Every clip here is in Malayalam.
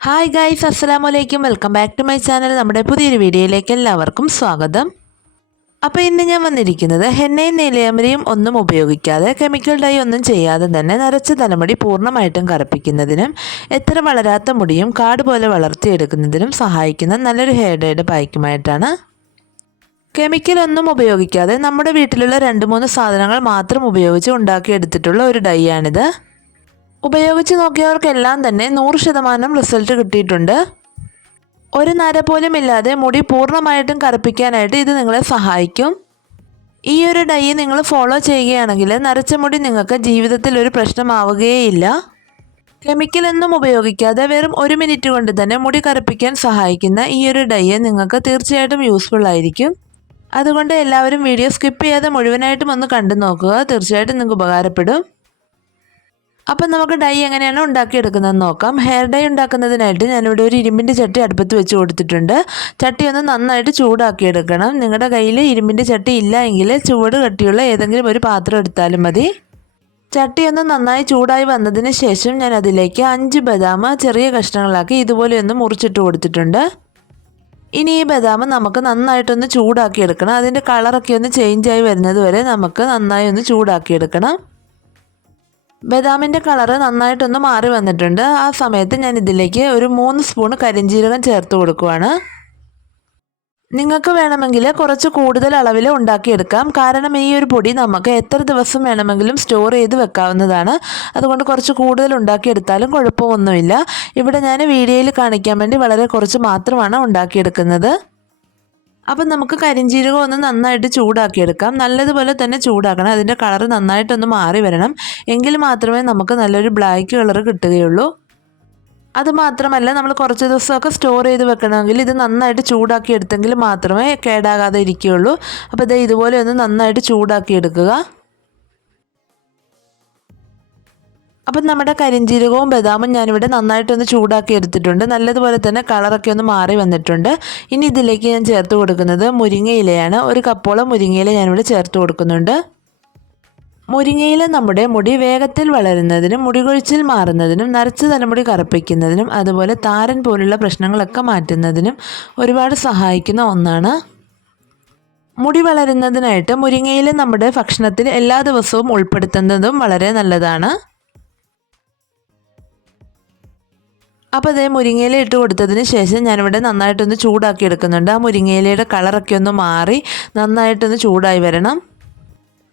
ഹായ് ഗൈസ് അസ്സലാമു വലൈക്കും welcome back to my channel നമ്മുടെ പുതിയൊരു വീഡിയോയിലേക്ക് എല്ലാവർക്കും സ്വാഗതം. അപ്പോൾ ഇന്ന് ഞാൻ വന്നിരിക്കുന്നത് ഹെന്നയും നീലയമരയും ഒന്നും ഉപയോഗിക്കാതെ കെമിക്കൽ ഡൈ ഒന്നും ചെയ്യാതെ തന്നെ നരച്ച തലമുടി പൂർണമായിട്ടും കറുപ്പിക്കുന്നതിനും എത്ര വളരാത്ത മുടിയും കാട് പോലെ വളർത്തിയെടുക്കുന്നതിനും സഹായിക്കുന്ന നല്ലൊരു ഹെയർ ഡൈയുടെ പായ്ക്കുമായിട്ടാണ് കെമിക്കൽ ഒന്നും ഉപയോഗിക്കാതെ നമ്മുടെ വീട്ടിലുള്ള രണ്ട് മൂന്ന് സാധനങ്ങൾ മാത്രം ഉപയോഗിച്ച് ഉണ്ടാക്കിയെടുത്തിട്ടുള്ള ഒരു ഡൈ ആണിത്. ഉപയോഗിച്ച് നോക്കിയവർക്കെല്ലാം തന്നെ നൂറ് ശതമാനം റിസൾട്ട് കിട്ടിയിട്ടുണ്ട്. ഒരു നര പോലും ഇല്ലാതെ മുടി പൂർണമായിട്ടും കറുപ്പിക്കാനായിട്ട് ഇത് നിങ്ങളെ സഹായിക്കും. ഈ ഒരു ഡൈ നിങ്ങൾ ഫോളോ ചെയ്യുകയാണെങ്കിൽ നരച്ച മുടി നിങ്ങൾക്ക് ജീവിതത്തിൽ ഒരു പ്രശ്നമാവുകയേയില്ല. കെമിക്കലൊന്നും ഉപയോഗിക്കാതെ വെറും ഒരു മിനിറ്റ് കൊണ്ട് തന്നെ മുടി കറുപ്പിക്കാൻ സഹായിക്കുന്ന ഈ ഒരു ഡൈ നിങ്ങൾക്ക് തീർച്ചയായിട്ടും യൂസ്ഫുൾ ആയിരിക്കും. അതുകൊണ്ട് എല്ലാവരും വീഡിയോ സ്കിപ്പ് ചെയ്യാതെ മുഴുവനായിട്ടും ഒന്ന് കണ്ടു നോക്കുക തീർച്ചയായിട്ടും നിങ്ങൾക്ക് ഉപകാരപ്പെടും. അപ്പം നമുക്ക് ഡൈ എങ്ങനെയാണ് ഉണ്ടാക്കിയെടുക്കുന്നതെന്ന് നോക്കാം. ഹെയർ ഡൈ ഉണ്ടാക്കുന്നതിനായിട്ട് ഞാനിവിടെ ഒരു ഇരുമ്പിന്റെ ചട്ടി അടുപ്പത്ത് വെച്ച് കൊടുത്തിട്ടുണ്ട്. ചട്ടി ഒന്ന് നന്നായിട്ട് ചൂടാക്കിയെടുക്കണം. നിങ്ങളുടെ കയ്യിൽ ഇരുമ്പിന്റെ ചട്ടി ഇല്ല എങ്കിൽ ചൂട് കട്ടിയുള്ള ഏതെങ്കിലും ഒരു പാത്രം എടുത്താലും മതി. ചട്ടി ഒന്ന് നന്നായി ചൂടായി വന്നതിന് ശേഷം ഞാൻ അതിലേക്ക് അഞ്ച് ബദാമ ചെറിയ കഷ്ണങ്ങളാക്കി ഇതുപോലെ ഒന്ന് മുറിച്ചിട്ട് കൊടുത്തിട്ടുണ്ട്. ഇനി ഈ ബദാം നമുക്ക് നന്നായിട്ടൊന്ന് ചൂടാക്കിയെടുക്കണം. അതിന്റെ കളറൊക്കെ ഒന്ന് ചേഞ്ചായി വരുന്നത് വരെ നമുക്ക് നന്നായി ഒന്ന് ചൂടാക്കിയെടുക്കണം. ബദാമിന്റെ കളറ് നന്നായിട്ടൊന്ന് മാറി വന്നിട്ടുണ്ട്. ആ സമയത്ത് ഞാൻ ഇതിലേക്ക് ഒരു മൂന്ന് സ്പൂൺ കരിഞ്ജീരകം ചേർത്ത് കൊടുക്കുവാണ്. നിങ്ങൾക്ക് വേണമെങ്കിൽ കുറച്ച് കൂടുതൽ അളവിൽ ഉണ്ടാക്കിയെടുക്കാം. കാരണം ഈ ഒരു പൊടി നമുക്ക് എത്ര ദിവസം വേണമെങ്കിലും സ്റ്റോർ ചെയ്ത് വെക്കാവുന്നതാണ്. അതുകൊണ്ട് കുറച്ച് കൂടുതൽ ഉണ്ടാക്കിയെടുത്താലും കുഴപ്പമൊന്നുമില്ല. ഇവിടെ ഞാൻ വീഡിയോയിൽ കാണിക്കാൻ വേണ്ടി വളരെ കുറച്ച് മാത്രമാണ് ഉണ്ടാക്കിയെടുക്കുന്നത്. അപ്പം നമുക്ക് കരിഞ്ചീരകം ഒന്ന് നന്നായിട്ട് ചൂടാക്കിയെടുക്കാം. നല്ലതുപോലെ തന്നെ ചൂടാക്കണം. അതിന്റെ കളർ നന്നായിട്ടൊന്ന് മാറി വരണം. എങ്കിൽ മാത്രമേ നമുക്ക് നല്ലൊരു ബ്ലാക്ക് കളർ കിട്ടുകയുള്ളൂ. അതുമാത്രമല്ല നമ്മൾ കുറച്ച് ദിവസമൊക്കെ സ്റ്റോർ ചെയ്ത് വെക്കണമെങ്കിൽ ഇത് നന്നായിട്ട് ചൂടാക്കി എടുത്തെങ്കിൽ മാത്രമേ കേടാകാതെ ഇരിക്കുകയുള്ളൂ. അപ്പോൾ ഇത് ഇതുപോലെ ഒന്ന് നന്നായിട്ട് ചൂടാക്കി എടുക്കുക. അപ്പം നമ്മുടെ കരിഞ്ജീരകവും ബദാമും ഞാനിവിടെ നന്നായിട്ടൊന്ന് ചൂടാക്കി എടുത്തിട്ടുണ്ട്. നല്ലതുപോലെ തന്നെ കളറൊക്കെ ഒന്ന് മാറി വന്നിട്ടുണ്ട്. ഇനി ഇതിലേക്ക് ഞാൻ ചേർത്ത് കൊടുക്കുന്നത് മുരിങ്ങയിലയാണ് ഒരു കപ്പോളം മുരിങ്ങയില ഞാനിവിടെ ചേർത്ത് കൊടുക്കുന്നുണ്ട്. മുരിങ്ങയില നമ്മുടെ മുടി വേഗത്തിൽ വളരുന്നതിനും മുടി കൊഴിച്ചിൽ മാറുന്നതിനും നരച്ച തലമുടി കറുപ്പിക്കുന്നതിനും അതുപോലെ താരൻ പോലുള്ള പ്രശ്നങ്ങളൊക്കെ മാറ്റുന്നതിനും ഒരുപാട് സഹായിക്കുന്ന ഒന്നാണ്. മുടി വളരുന്നതിനായിട്ട് മുരിങ്ങയില നമ്മുടെ ഭക്ഷണത്തിൽ എല്ലാ ദിവസവും ഉൾപ്പെടുത്തുന്നതും വളരെ നല്ലതാണ്. അപ്പോൾ അതേ മുരിങ്ങയില ഇട്ട് കൊടുത്തതിന് ശേഷം ഞാനിവിടെ നന്നായിട്ടൊന്ന് ചൂടാക്കി എടുക്കുന്നുണ്ട്. ആ മുരിങ്ങയിലയുടെ കളറൊക്കെ ഒന്ന് മാറി നന്നായിട്ടൊന്ന് ചൂടായി വരണം.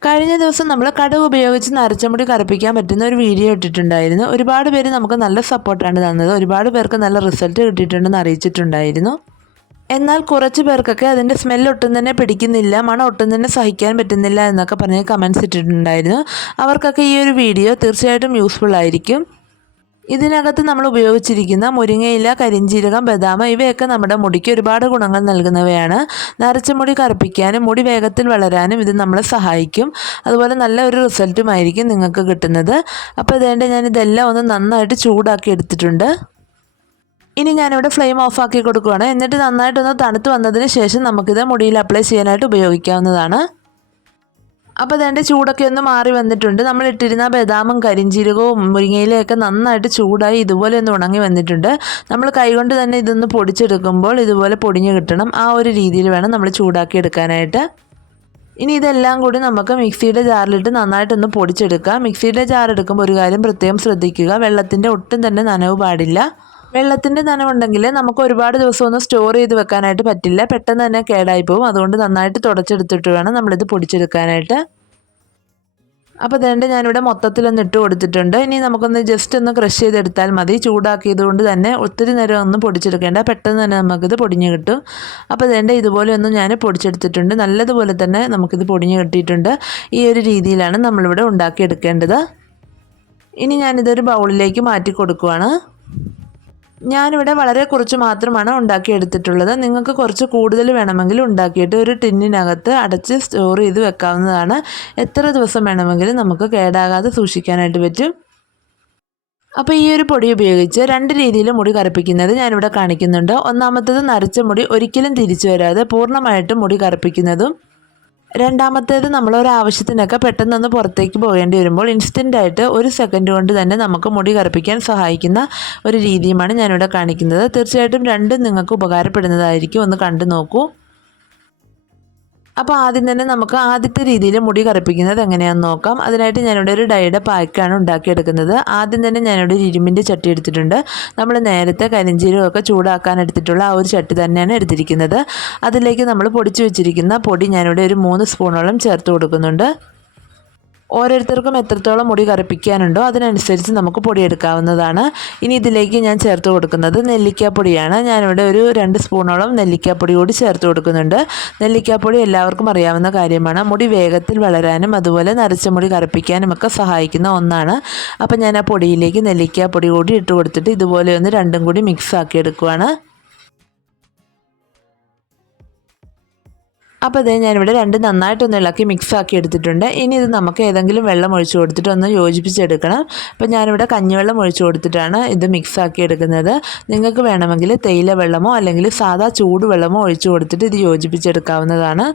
കഴിഞ്ഞ ദിവസം നമ്മൾ കടവ് ഉപയോഗിച്ച് നരച്ചമുടി കറുപ്പിക്കാൻ പറ്റുന്ന ഒരു വീഡിയോ ഇട്ടിട്ടുണ്ടായിരുന്നു. ഒരുപാട് പേര് നമുക്ക് നല്ല സപ്പോർട്ടാണ് തന്നത്. ഒരുപാട് പേർക്ക് നല്ല റിസൾട്ട് കിട്ടിയിട്ടുണ്ടെന്ന് അറിയിച്ചിട്ടുണ്ടായിരുന്നു. എന്നാൽ കുറച്ച് പേർക്കൊക്കെ അതിന്റെ സ്മെല്ല് ഒട്ടും തന്നെ പിടിക്കുന്നില്ല മണം ഒട്ടും തന്നെ സഹിക്കാൻ പറ്റുന്നില്ല എന്നൊക്കെ പറഞ്ഞ് കമൻസ് ഇട്ടിട്ടുണ്ടായിരുന്നു. അവർക്കൊക്കെ ഈ ഒരു വീഡിയോ തീർച്ചയായിട്ടും യൂസ്ഫുൾ ആയിരിക്കും. ഇതിനകത്ത് നമ്മൾ ഉപയോഗിച്ചിരിക്കുന്ന മുരിങ്ങയില കരിഞ്ചീരകം ബദാം ഇവയൊക്കെ നമ്മുടെ മുടിക്ക് ഒരുപാട് ഗുണങ്ങൾ നൽകുന്നവയാണ്. നരച്ച മുടി കറുപ്പിക്കാനും മുടി വേഗത്തിൽ വളരാനും ഇത് നമ്മളെ സഹായിക്കും. അതുപോലെ നല്ല ഒരു റിസൾട്ടുമായിരിക്കും നിങ്ങൾക്ക് കിട്ടുന്നത്. അപ്പോൾ ഇതേണ്ട ഞാൻ ഇതെല്ലാം ഒന്ന് നന്നായിട്ട് ചൂടാക്കി എടുത്തിട്ടുണ്ട്. ഇനി ഞാനിവിടെ ഫ്ലെയിം ഓഫ് ആക്കി കൊടുക്കുകയാണ് എന്നിട്ട് നന്നായിട്ടൊന്ന് തണുത്ത് വന്നതിന് ശേഷം നമുക്കിത് മുടിയിൽ അപ്ലൈ ചെയ്യാനായിട്ട് ഉപയോഗിക്കാവുന്നതാണ്. അപ്പോൾ അതിന്റെ ചൂടൊക്കെ ഒന്ന് മാറി വന്നിട്ടുണ്ട്. നമ്മൾ ഇട്ടിരുന്ന ബദാമും കരിഞ്ചീരകവും മുരിങ്ങയിലൊക്കെ നന്നായിട്ട് ചൂടായി ഇതുപോലെ ഒന്ന് ഉണങ്ങി വന്നിട്ടുണ്ട്. നമ്മൾ കൈകൊണ്ട് തന്നെ ഇതൊന്ന് പൊടിച്ചെടുക്കുമ്പോൾ ഇതുപോലെ പൊടിഞ്ഞു കിട്ടണം. ആ ഒരു രീതിയിൽ വേണം നമ്മൾ ചൂടാക്കി എടുക്കാനായിട്ട്. ഇനി ഇതെല്ലാം കൂടി നമുക്ക് മിക്സിയുടെ ജാറിലിട്ട് നന്നായിട്ടൊന്ന് പൊടിച്ചെടുക്കാം. മിക്സിയുടെ ജാർ എടുക്കുമ്പോൾ ഒരു കാര്യം പ്രത്യേകം ശ്രദ്ധിക്കുക. വെള്ളത്തിന്റെ ഒട്ടും തന്നെ നനവ് പാടില്ല. വെള്ളത്തിന്റെ നനവുണ്ടെങ്കിൽ നമുക്ക് ഒരുപാട് ദിവസമൊന്നും സ്റ്റോർ ചെയ്ത് വെക്കാനായിട്ട് പറ്റില്ല. പെട്ടെന്ന് തന്നെ കേടായി പോകും. അതുകൊണ്ട് നന്നായിട്ട് തുടച്ചെടുത്തിട്ട് വേണം നമ്മളിത് പൊടിച്ചെടുക്കാനായിട്ട്. അപ്പോൾ ഇതേണ്ട ഞാനിവിടെ മൊത്തത്തിലൊന്ന് ഇട്ട് കൊടുത്തിട്ടുണ്ട്. ഇനി നമുക്കൊന്ന് ജസ്റ്റ് ഒന്ന് ക്രഷ് ചെയ്തെടുത്താൽ മതി. ചൂടാക്കിയത് കൊണ്ട് തന്നെ ഒത്തിരി നേരം ഒന്നും പൊടിച്ചെടുക്കേണ്ട. പെട്ടെന്ന് തന്നെ നമുക്കിത് പൊടിഞ്ഞു കിട്ടും. അപ്പോൾ ഇതേണ്ട ഇതുപോലെ ഒന്നും ഞാൻ പൊടിച്ചെടുത്തിട്ടുണ്ട്. നല്ലതുപോലെ തന്നെ നമുക്കിത് പൊടിഞ്ഞു കിട്ടിയിട്ടുണ്ട്. ഈ ഒരു രീതിയിലാണ് നമ്മളിവിടെ ഉണ്ടാക്കിയെടുക്കേണ്ടത്. ഇനി ഞാനിതൊരു ബൗളിലേക്ക് മാറ്റി കൊടുക്കുവാണ്. ഞാനിവിടെ വളരെ കുറച്ച് മാത്രമാണ് ഉണ്ടാക്കിയെടുത്തിട്ടുള്ളത്. നിങ്ങൾക്ക് കുറച്ച് കൂടുതൽ വേണമെങ്കിൽ ഉണ്ടാക്കിയിട്ട് ഒരു ടിന്നിനകത്ത് അടച്ച് സ്റ്റോർ ചെയ്ത് വെക്കാവുന്നതാണ്. എത്ര ദിവസം വേണമെങ്കിലും നമുക്ക് കേടാകാതെ സൂക്ഷിക്കാനായിട്ട് പറ്റും. അപ്പോൾ ഈ ഒരു പൊടി ഉപയോഗിച്ച് രണ്ട് രീതിയിൽ മുടി കറുപ്പിക്കുന്നത് ഞാനിവിടെ കാണിക്കുന്നുണ്ട്. ഒന്നാമത്തത് നരച്ച മുടി ഒരിക്കലും തിരിച്ചു വരാതെ പൂർണമായിട്ടും മുടി കറുപ്പിക്കുന്നതും രണ്ടാമത്തേത് നമ്മൾ ഒരു ആവശ്യത്തിനൊക്കെ പെട്ടെന്നൊന്ന് പുറത്തേക്ക് പോകേണ്ടി വരുമ്പോൾ ഇൻസ്റ്റന്റായിട്ട് ഒരു സെക്കൻഡ് കൊണ്ട് തന്നെ നമുക്ക് മുടി കറുപ്പിക്കാൻ സഹായിക്കുന്ന ഒരു രീതിയുമാണ് ഞാനിവിടെ കാണിക്കുന്നത്. തീർച്ചയായിട്ടും രണ്ടും നിങ്ങൾക്ക് ഉപകാരപ്പെടുന്നതായിരിക്കും. ഒന്ന് കണ്ടു നോക്കൂ. അപ്പോൾ ആദ്യം തന്നെ നമുക്ക് ആദ്യത്തെ രീതിയിൽ മുടി കറുപ്പിക്കുന്നത് എങ്ങനെയാണെന്ന് നോക്കാം. അതിനായിട്ട് ഞാനിവിടെ ഒരു ഡൈയുടെ പാക്കാണ് ഉണ്ടാക്കിയെടുക്കുന്നത്. ആദ്യം തന്നെ ഞാനിവിടെ ഒരു ഇരുമ്പിന്റെ ചട്ടി എടുത്തിട്ടുണ്ട്. നമ്മൾ നേരത്തെ കരിഞ്ചീരകമൊക്കെ ചൂടാക്കാൻ എടുത്തിട്ടുള്ള ആ ഒരു ചട്ടി തന്നെയാണ് എടുത്തിരിക്കുന്നത്. അതിലേക്ക് നമ്മൾ പൊടിച്ചു വെച്ചിരിക്കുന്ന പൊടി ഞാനിവിടെ ഒരു മൂന്ന് സ്പൂണോളം ചേർത്ത് കൊടുക്കുന്നുണ്ട്. ഓരോരുത്തർക്കും എത്രത്തോളം മുടി കറുപ്പിക്കാനുണ്ടോ അതിനനുസരിച്ച് നമുക്ക് പൊടിയെടുക്കാവുന്നതാണ്. ഇനി ഇതിലേക്ക് ഞാൻ ചേർത്ത് കൊടുക്കുന്നത് നെല്ലിക്കാപ്പൊടിയാണ്. ഞാനിവിടെ ഒരു രണ്ട് സ്പൂണോളം നെല്ലിക്കാപ്പൊടി കൂടി ചേർത്ത് കൊടുക്കുന്നുണ്ട്. നെല്ലിക്കാപ്പൊടി എല്ലാവർക്കും അറിയാവുന്ന കാര്യമാണ്. മുടി വേഗത്തിൽ വളരാനും അതുപോലെ നരച്ച മുടി കറുപ്പിക്കാനും ഒക്കെ സഹായിക്കുന്ന ഒന്നാണ്. അപ്പം ഞാൻ ആ പൊടിയിലേക്ക് നെല്ലിക്കാപ്പൊടി കൂടി ഇട്ട് കൊടുത്തിട്ട് ഇതുപോലെ ഒന്ന് രണ്ടും കൂടി മിക്സ് ആക്കി എടുക്കുവാണ്. അപ്പോൾ അതേ ഞാനിവിടെ രണ്ട് നന്നായിട്ടൊന്ന് ഇളക്കി മിക്സ് ആക്കി എടുത്തിട്ടുണ്ട്. ഇനി ഇത് നമുക്ക് ഏതെങ്കിലും വെള്ളം ഒഴിച്ചു കൊടുത്തിട്ട് ഒന്ന് യോജിപ്പിച്ചെടുക്കണം. അപ്പോൾ ഞാനിവിടെ കഞ്ഞിവെള്ളം ഒഴിച്ചു കൊടുത്തിട്ടാണ് ഇത് മിക്സ് ആക്കി എടുക്കുന്നത്. നിങ്ങൾക്ക് വേണമെങ്കിൽ തേയില വെള്ളമോ അല്ലെങ്കിൽ സാധാ ചൂടുവെള്ളമോ ഒഴിച്ചു കൊടുത്തിട്ട് ഇത് യോജിപ്പിച്ചെടുക്കാവുന്നതാണ്.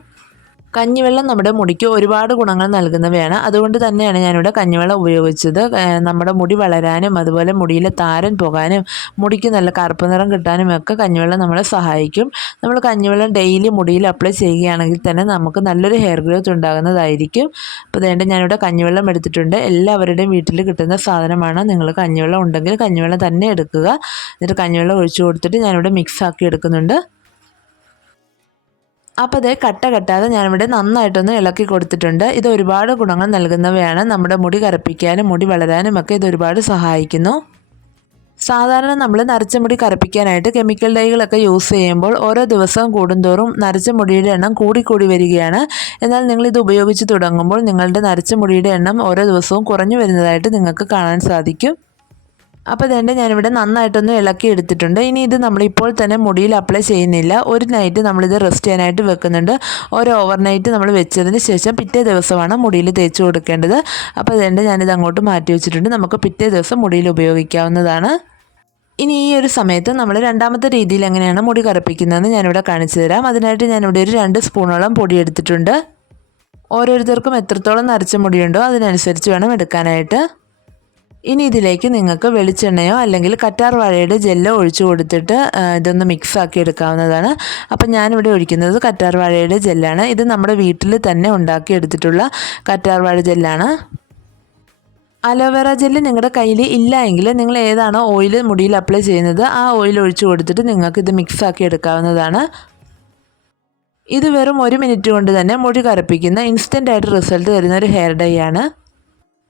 കഞ്ഞിവെള്ളം നമ്മുടെ മുടിക്ക് ഒരുപാട് ഗുണങ്ങൾ നൽകുന്നവയാണ്. അതുകൊണ്ട് തന്നെയാണ് ഞാനിവിടെ കഞ്ഞിവെള്ളം ഉപയോഗിച്ചത്. നമ്മുടെ മുടി വളരാനും അതുപോലെ മുടിയിലെ താരൻ പോകാനും മുടിക്ക് നല്ല കറുപ്പ് നിറം കിട്ടാനും ഒക്കെ കഞ്ഞിവെള്ളം നമ്മളെ സഹായിക്കും. നമ്മൾ കഞ്ഞിവെള്ളം ഡെയിലി മുടിയിൽ അപ്ലൈ ചെയ്യുകയാണെങ്കിൽ തന്നെ നമുക്ക് നല്ലൊരു ഹെയർ ഗ്രോത്ത് ഉണ്ടാകുന്നതായിരിക്കും. അപ്പോൾ അതുകൊണ്ട് ഞാനിവിടെ കഞ്ഞിവെള്ളം എടുത്തിട്ടുണ്ട്. എല്ലാവരുടെയും വീട്ടിൽ കിട്ടുന്ന സാധനമാണ്. നിങ്ങൾ കഞ്ഞിവെള്ളം ഉണ്ടെങ്കിൽ കഞ്ഞിവെള്ളം തന്നെ എടുക്കുക. എന്നിട്ട് കഞ്ഞിവെള്ളം ഒഴിച്ചു കൊടുത്തിട്ട് ഞാനിവിടെ മിക്സ് ആക്കി എടുക്കുന്നുണ്ട്. അപ്പോൾ അതേ കട്ട കെട്ടാതെ ഞാനിവിടെ നന്നായിട്ടൊന്ന് ഇളക്കി കൊടുത്തിട്ടുണ്ട്. ഇത് ഒരുപാട് ഗുണങ്ങൾ നൽകുന്നവയാണ്. നമ്മുടെ മുടി കറുപ്പിക്കാനും മുടി വളരാനും ഒക്കെ ഇത് ഒരുപാട് സഹായിക്കുന്നു. സാധാരണ നമ്മൾ നരച്ച മുടി കറുപ്പിക്കാനായിട്ട് കെമിക്കൽ ഡൈകളൊക്കെ യൂസ് ചെയ്യുമ്പോൾ ഓരോ ദിവസം കൂടുന്തോറും നരച്ച മുടിയുടെ എണ്ണം കൂടിക്കൂടി വരികയാണ്. എന്നാൽ നിങ്ങൾ ഇത് ഉപയോഗിച്ച് തുടങ്ങുമ്പോൾ നിങ്ങളുടെ നരച്ച മുടിയുടെ എണ്ണം ഓരോ ദിവസവും കുറഞ്ഞു വരുന്നതായിട്ട് നിങ്ങൾക്ക് കാണാൻ സാധിക്കും. അപ്പോൾ ഇതേണ്ട ഞാനിവിടെ നന്നായിട്ടൊന്ന് ഇളക്കി എടുത്തിട്ടുണ്ട്. ഇനി ഇത് നമ്മളിപ്പോൾ തന്നെ മുടിയിൽ അപ്ലൈ ചെയ്യുന്നില്ല. ഒരു നൈറ്റ് നമ്മളിത് റെസ്റ്റ് ചെയ്യാനായിട്ട് വെക്കുന്നുണ്ട്. ഒരു ഓവർനൈറ്റ് നമ്മൾ വെച്ചതിന് ശേഷം പിറ്റേ ദിവസമാണ് മുടിയിൽ തേച്ച് കൊടുക്കേണ്ടത്. അപ്പോൾ ഇതേണ്ട ഞാനിത് അങ്ങോട്ട് മാറ്റി വെച്ചിട്ടുണ്ട്. നമുക്ക് പിറ്റേ ദിവസം മുടിയിൽ ഉപയോഗിക്കാവുന്നതാണ്. ഇനി ഈ ഒരു സമയത്ത് നമ്മൾ രണ്ടാമത്തെ രീതിയിൽ എങ്ങനെയാണ് മുടി കറുപ്പിക്കുന്നതെന്ന് ഞാനിവിടെ കാണിച്ചു തരാം. അതിനായിട്ട് ഞാനിവിടെ ഒരു രണ്ട് സ്പൂണോളം പൊടി എടുത്തിട്ടുണ്ട്. ഓരോരുത്തർക്കും എത്രത്തോളം നരച്ച മുടിയുണ്ടോ അതിനനുസരിച്ച് വേണം എടുക്കാനായിട്ട്. ഇനി ഇതിലേക്ക് നിങ്ങൾക്ക് വെളിച്ചെണ്ണയോ അല്ലെങ്കിൽ കറ്റാർ വാഴയുടെ ജെല്ലോ ഒഴിച്ചു കൊടുത്തിട്ട് ഇതൊന്ന് മിക്സ് ആക്കി എടുക്കാവുന്നതാണ്. അപ്പം ഞാനിവിടെ ഒഴിക്കുന്നത് കറ്റാർ വാഴയുടെ ജെല്ലാണ്. ഇത് നമ്മുടെ വീട്ടിൽ തന്നെ ഉണ്ടാക്കി എടുത്തിട്ടുള്ള കറ്റാർ വാഴ ജെല്ലാണ്. അലോവേറ ജെല്ല് നിങ്ങളുടെ കയ്യിൽ ഇല്ല എങ്കിൽ നിങ്ങൾ ഏതാണോ ഓയിൽ മുടിയിൽ അപ്ലൈ ചെയ്യുന്നത് ആ ഓയിൽ ഒഴിച്ചു കൊടുത്തിട്ട് നിങ്ങൾക്ക് ഇത് മിക്സ് ആക്കി എടുക്കാവുന്നതാണ്. ഇത് വെറും ഒരു മിനിറ്റ് കൊണ്ട് തന്നെ മുടി കറുപ്പിക്കുന്ന ഇൻസ്റ്റന്റ് ആയിട്ട് റിസൾട്ട് തരുന്ന ഒരു ഹെയർ ഡൈ ആണ്.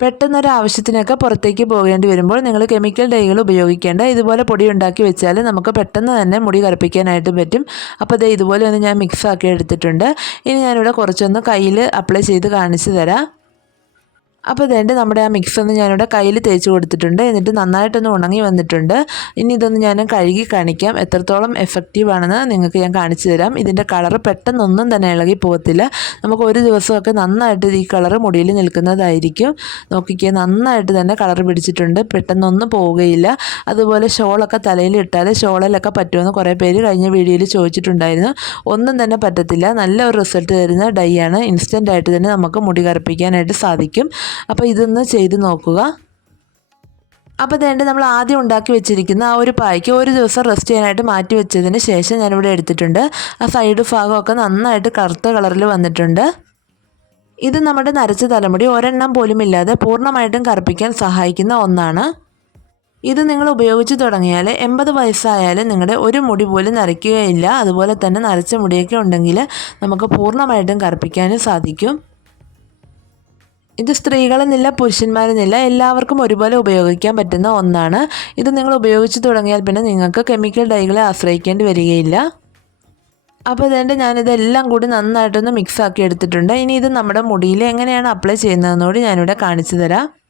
പെട്ടെന്നൊരു ആവശ്യത്തിനൊക്കെ പുറത്തേക്ക് പോകേണ്ടി വരുമ്പോൾ നിങ്ങൾ കെമിക്കൽ ഡൈകൾ ഉപയോഗിക്കേണ്ട. ഇതുപോലെ പൊടി ഉണ്ടാക്കി വെച്ചാൽ നമുക്ക് പെട്ടെന്ന് തന്നെ മുടി കറുപ്പിക്കാനായിട്ട് പറ്റും. അപ്പോൾ ഇത് ഇതുപോലെ ഒന്ന് ഞാൻ മിക്സ് ആക്കി എടുത്തിട്ടുണ്ട്. ഇനി ഞാനിവിടെ കുറച്ചൊന്ന് കയ്യിൽ അപ്ലൈ ചെയ്ത് കാണിച്ചു തരാം. അപ്പോൾ ഇതേണ്ട നമ്മുടെ ആ മിക്സ് ഒന്ന് ഞാനിവിടെ കയ്യിൽ തേച്ച് കൊടുത്തിട്ടുണ്ട്. എന്നിട്ട് നന്നായിട്ടൊന്ന് ഉണങ്ങി വന്നിട്ടുണ്ട്. ഇനി ഇതൊന്ന് ഞാൻ കഴുകി കാണിക്കാം. എത്രത്തോളം എഫക്റ്റീവ് ആണെന്ന് നിങ്ങൾക്ക് ഞാൻ കാണിച്ചു തരാം. ഇതിന്റെ കളറ് പെട്ടെന്നൊന്നും തന്നെ ഇളകി പോകത്തില്ല. നമുക്ക് ഒരു ദിവസമൊക്കെ നന്നായിട്ട് ഈ കളറ് മുടിയിൽ നിൽക്കുന്നതായിരിക്കും. നോക്കിക്കുക നന്നായിട്ട് തന്നെ കളർ പിടിച്ചിട്ടുണ്ട്. പെട്ടെന്നൊന്നും പോവുകയില്ല. അതുപോലെ ഷോളൊക്കെ തലയിൽ ഇട്ടാൽ ഷോളിലൊക്കെ പറ്റുമെന്ന് കുറേ പേര് കഴിഞ്ഞ വീഡിയോയിൽ ചോദിച്ചിട്ടുണ്ടായിരുന്നു. ഒന്നും തന്നെ പറ്റത്തില്ല. നല്ല ഒരു റിസൾട്ട് തരുന്ന ഡൈ ആണ്. ഇൻസ്റ്റന്റ് ആയിട്ട് തന്നെ നമുക്ക് മുടി കറുപ്പിക്കാനായിട്ട് സാധിക്കും. അപ്പോൾ ഇതൊന്ന് ചെയ്ത് നോക്കുക. അപ്പോൾ ഇതേണ്ട നമ്മൾ ആദ്യം ഉണ്ടാക്കി വെച്ചിരിക്കുന്ന ആ ഒരു പായ്ക്ക് ഒരു ദിവസം റെസ്റ്റ് ചെയ്യാനായിട്ട് മാറ്റി വെച്ചതിന് ശേഷം ഞാനിവിടെ എടുത്തിട്ടുണ്ട്. ആ സൈഡ് ഭാഗമൊക്കെ നന്നായിട്ട് കറുത്ത കളറിൽ വന്നിട്ടുണ്ട്. ഇത് നമ്മുടെ നരച്ച തലമുടി ഒരെണ്ണം പോലും ഇല്ലാതെ പൂർണമായിട്ടും കറുപ്പിക്കാൻ സഹായിക്കുന്ന ഒന്നാണ്. ഇത് നിങ്ങൾ ഉപയോഗിച്ച് തുടങ്ങിയാൽ എൺപത് വയസ്സായാലും നിങ്ങളുടെ ഒരു മുടി പോലും നരയ്ക്കുകയില്ല. അതുപോലെ തന്നെ നരച്ച മുടിയൊക്കെ ഉണ്ടെങ്കിൽ നമുക്ക് പൂർണമായിട്ടും കറുപ്പിക്കാനും സാധിക്കും. ഇത് സ്ത്രീകളെന്നില്ല പുരുഷന്മാരെന്നില്ല എല്ലാവർക്കും ഒരുപോലെ ഉപയോഗിക്കാൻ പറ്റുന്ന ഒന്നാണ്. ഇത് നിങ്ങൾ ഉപയോഗിച്ച് തുടങ്ങിയാൽ പിന്നെ നിങ്ങൾക്ക് കെമിക്കൽ ഡൈകളെ ആശ്രയിക്കേണ്ടി വരികയില്ല. അപ്പോൾ അതുകൊണ്ട് ഞാനിതെല്ലാം കൂടി നന്നായിട്ടൊന്ന് മിക്സ് ആക്കി എടുത്തിട്ടുണ്ട്. ഇനി ഇത് നമ്മുടെ മുടിയിൽ എങ്ങനെയാണ് അപ്ലൈ ചെയ്യുന്നതെന്നുകൂടി ഞാനിവിടെ കാണിച്ചു തരാം.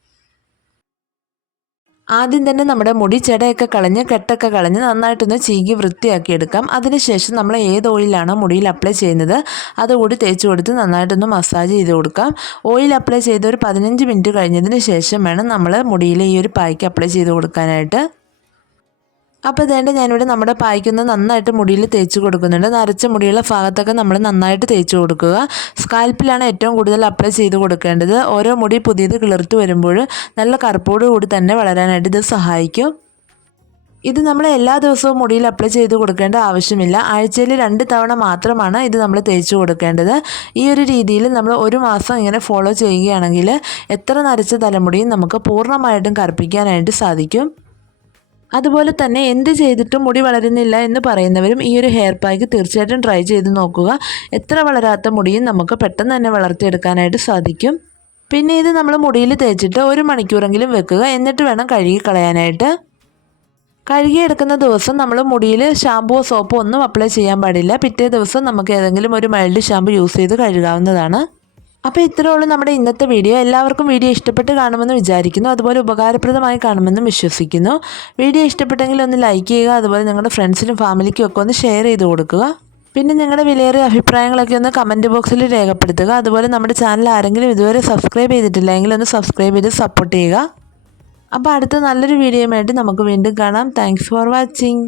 ആദ്യം തന്നെ നമ്മുടെ മുടി ചെടയൊക്കെ കളഞ്ഞ് കെട്ടൊക്കെ കളഞ്ഞ് നന്നായിട്ടൊന്ന് ചീകി വൃത്തിയാക്കി എടുക്കാം അതിനുശേഷം നമ്മൾ ഏത് ഓയിലാണോ മുടിയിൽ അപ്ലൈ ചെയ്യുന്നത് അതുകൂടി തേച്ച് കൊടുത്ത് നന്നായിട്ടൊന്ന് മസാജ് ചെയ്ത് കൊടുക്കാം. ഓയിൽ അപ്ലൈ ചെയ്ത് ഒരു പതിനഞ്ച് മിനിറ്റ് കഴിഞ്ഞതിന് ശേഷം വേണം നമ്മൾ മുടിയിൽ ഈ ഒരു പായ്ക്ക് അപ്ലൈ ചെയ്ത് കൊടുക്കാനായിട്ട്. അപ്പോൾ ഇതേണ്ട ഞാനിവിടെ നമ്മുടെ പായ്ക്കൊന്ന് നന്നായിട്ട് മുടിയിൽ തേച്ച് കൊടുക്കുന്നുണ്ട്. നരച്ച മുടിയുള്ള ഭാഗത്തൊക്കെ നമ്മൾ നന്നായിട്ട് തേച്ച് കൊടുക്കുക. സ്കാൽപ്പിലാണ് ഏറ്റവും കൂടുതൽ അപ്ലൈ ചെയ്ത് കൊടുക്കേണ്ടത്. ഓരോ മുടി പുതിയത് കിളിർത്ത് വരുമ്പോൾ നല്ല കറുപ്പോട് കൂടി തന്നെ വളരാനായിട്ട് ഇത് സഹായിക്കും. ഇത് നമ്മൾ എല്ലാ ദിവസവും മുടിയിൽ അപ്ലൈ ചെയ്ത് കൊടുക്കേണ്ട ആവശ്യമില്ല. ആഴ്ചയിൽ രണ്ട് തവണ മാത്രമാണ് ഇത് നമ്മൾ തേച്ച് കൊടുക്കേണ്ടത്. ഈ ഒരു രീതിയിൽ നമ്മൾ ഒരു മാസം ഇങ്ങനെ ഫോളോ ചെയ്യുകയാണെങ്കിൽ എത്ര നരച്ച തലമുടിയും നമുക്ക് പൂർണമായിട്ടും കറുപ്പിക്കാനായിട്ട് സാധിക്കും. അതുപോലെ തന്നെ എന്ത് ചെയ്തിട്ടും മുടി വളരുന്നില്ല എന്ന് പറയുന്നവരും ഈ ഒരു ഹെയർ പാക്ക് തീർച്ചയായിട്ടും ട്രൈ ചെയ്ത് നോക്കുക. എത്ര വളരാത്ത മുടിയും നമുക്ക് പെട്ടെന്ന് തന്നെ വളർത്തിയെടുക്കാനായിട്ട് സാധിക്കും. പിന്നെ ഇത് നമ്മൾ മുടിയിൽ തേച്ചിട്ട് ഒരു മണിക്കൂറെങ്കിലും വെക്കുക. എന്നിട്ട് വേണം കഴുകി കളയാനായിട്ട്. കഴുകിയെടുക്കുന്ന ദിവസം നമ്മൾ മുടിയിൽ ഷാമ്പുവോ സോപ്പോ ഒന്നും അപ്ലൈ ചെയ്യാൻ പാടില്ല. പിറ്റേ ദിവസം നമുക്ക് ഏതെങ്കിലും ഒരു മൈൽഡ് ഷാമ്പു യൂസ് ചെയ്ത് കഴുകാവുന്നതാണ്. അപ്പോൾ ഇത്രയുള്ള നമ്മുടെ ഇന്നത്തെ വീഡിയോ. എല്ലാവർക്കും വീഡിയോ ഇഷ്ടപ്പെട്ട് കാണുമെന്ന് വിചാരിക്കുന്നു. അതുപോലെ ഉപകാരപ്രദമായി കാണുമെന്നും വിശ്വസിക്കുന്നു. വീഡിയോ ഇഷ്ടപ്പെട്ടെങ്കിൽ ഒന്ന് ലൈക്ക് ചെയ്യുക അതുപോലെ നിങ്ങളുടെ ഫ്രണ്ട്സിനും ഫാമിലിക്കും ഒക്കെ ഒന്ന് ഷെയർ ചെയ്ത് കൊടുക്കുക. പിന്നെ നിങ്ങളുടെ വിലയേറിയ അഭിപ്രായങ്ങളൊക്കെ ഒന്ന് കമന്റ് ബോക്സിൽ രേഖപ്പെടുത്തുക. അതുപോലെ നമ്മുടെ ചാനൽ ആരെങ്കിലും ഇതുവരെ സബ്സ്ക്രൈബ് ചെയ്തിട്ടില്ലെങ്കിൽ ഒന്ന് സബ്സ്ക്രൈബ് ചെയ്ത് സപ്പോർട്ട് ചെയ്യുക. അപ്പോൾ അടുത്ത നല്ലൊരു വീഡിയോയുമായിട്ട് നമുക്ക് വീണ്ടും കാണാം. Thanks for watching